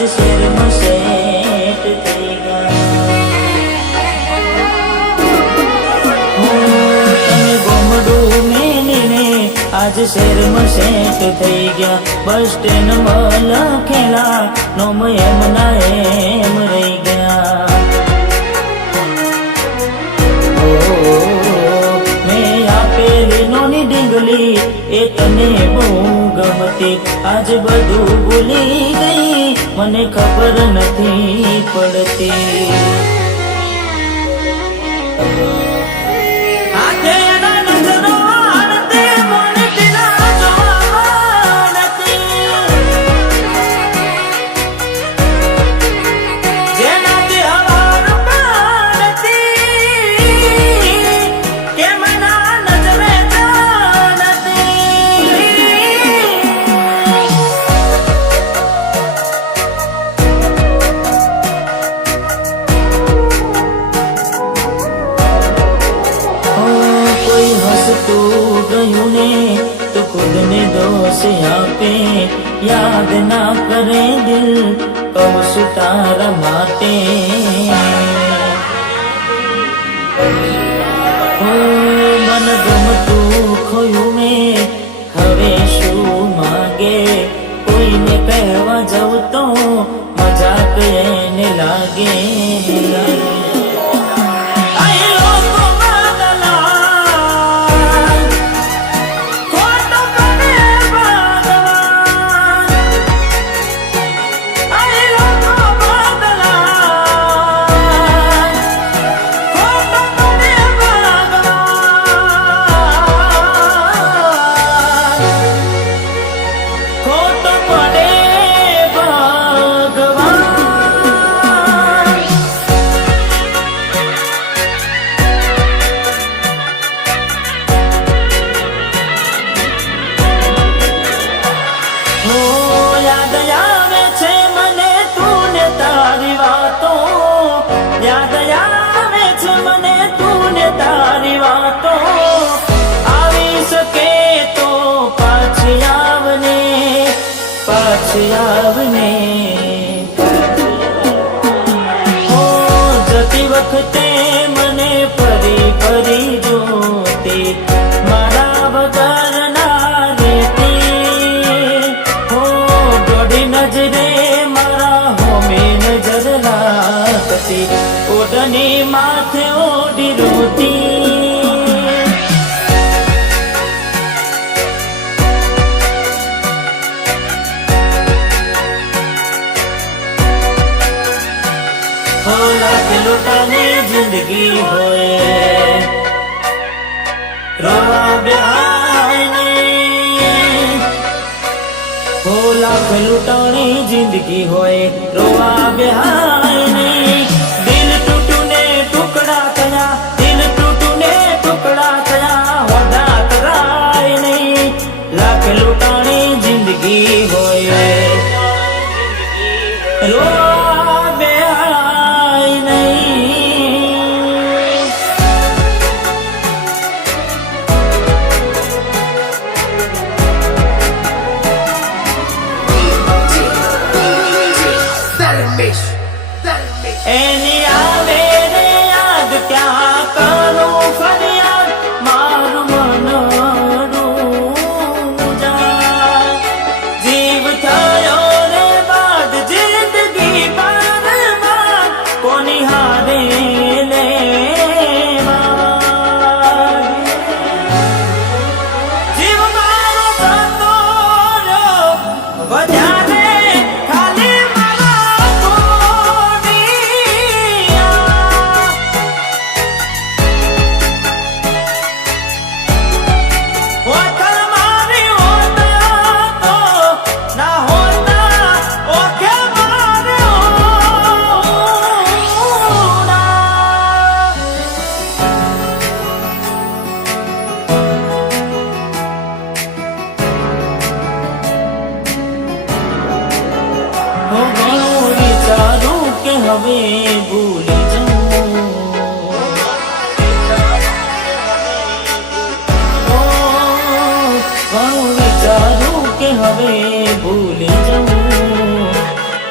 આજ શેરમાં સેટ થઈ ગયા ગોમડું મેલીને આજ શેરમાં સેટ થઈ ગયા બસ સ્ટેન્ડમાં લખેલા નોમ એમના એમ રહી ગયા મેં આપેલી નોની ડીંગલી એ તને બહુ ગમતી આજ બધું ભૂલી ગઈ મને ખબર નથી પડતી गयूं ने तो खुद ने दोष आपे याद ना करे दिल कहूं तारा माटे मन गमતું खोયું મેં હવે શું માગે કોઈને કહેવા જાઉં તો મજાક એને લાગે याद आवे छे मने तूने तारी वातो आवी सके तो पाछी आवने हो जती वखते मने फरी फरी जोती मारा वगर ना रेती हो दोड़ी नजरे मारा होमे नजर लागती ओढ़नी माथे ओढ़ी रोती हो लाख लुटाने जिंदगी होए रोवा ब्याने हो लाख लुटाने जिंदगी होए रोवा ब्याने लुटानी जिंदगी होए रोवे आए नहीं एनी आवे रे याद क्या करूं फरियाद मारू मन હવે ભૂલી જાઉં વિચારું કે હવે ભૂલી જાઉં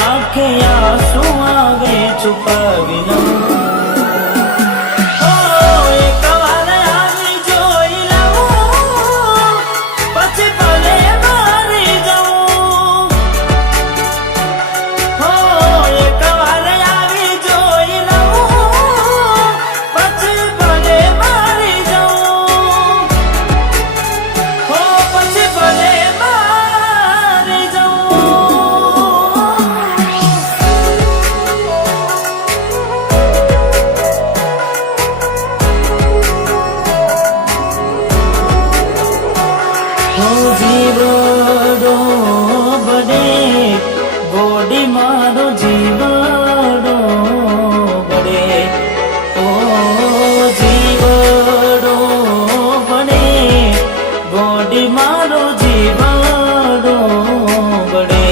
આ આંખે આંસુ આવે છુપાવી લઉં. જીવડો બને ગોડી મારો જીવડો બને. ઓ જીવડો બને ગોડી મારો જીવડો બને.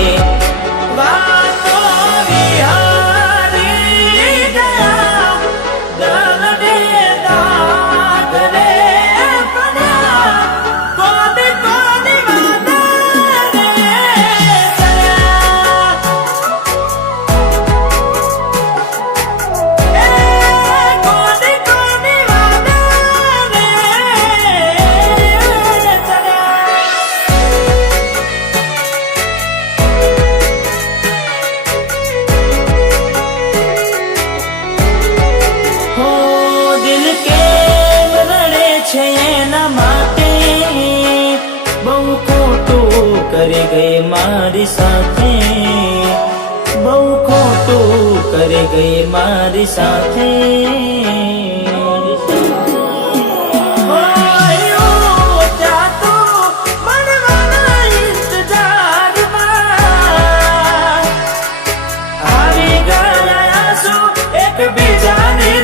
વાતો વિહારી ગયા દલડે દાગરે પડ્યા. ગોડી કરી ગઈ મારી સાથે, બહુ ખોટું કરી ગઈ મારી સાથે. આવી ગયા શું એકબીજાની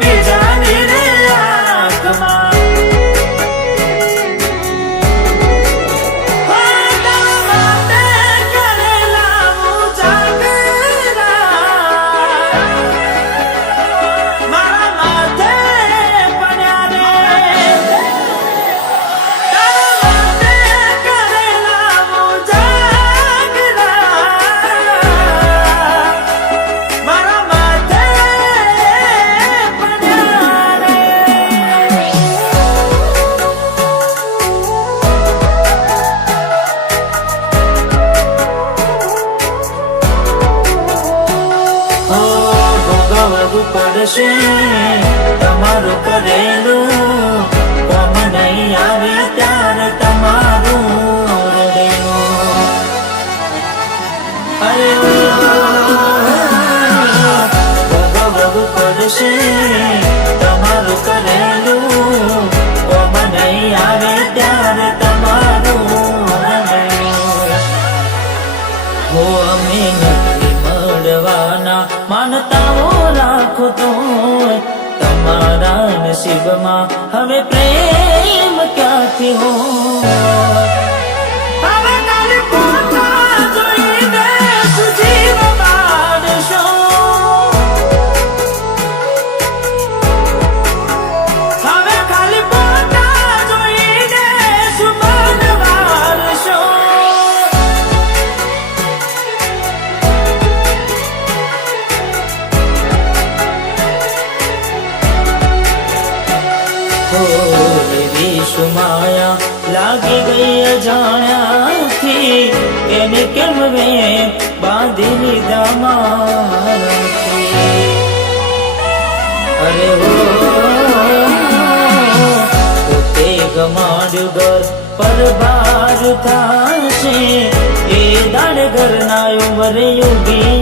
બીજાની રે આંખમાં. માટે કરેલા ઉજાગરા મારા માથે પડ્યા રે. માટે કરેલા ઉજાગરા મારા માથે પડશે તમારું કરેલું. કોમ નહીં આવે ત્યારે તમારું હૃદયનું. અરે ભોગવવું પડશે તમારું કરેલું. કોમ નહીં આવે ત્યારે તમારું હૃદયનું. હો અમે નથી મળવાના માનતાઓ રાખો તો તમારા નસીબમાં હવે પ્રેમ ક્યાંથી હોય. હવે ખાલી ફોટા જોઈને જીવ બાળશો. હવે ખાલી ફોટા જોઈને સુમન વાળશો. માયા લાગી ગઈ અજાણ્યાથી એને કેમ વે બાંધી લીધા મારાથી. અરે હો પોતે ગમાડ્યું ઘર પર બાર થશે એ દાડ ઘરના ઉંમર યુગી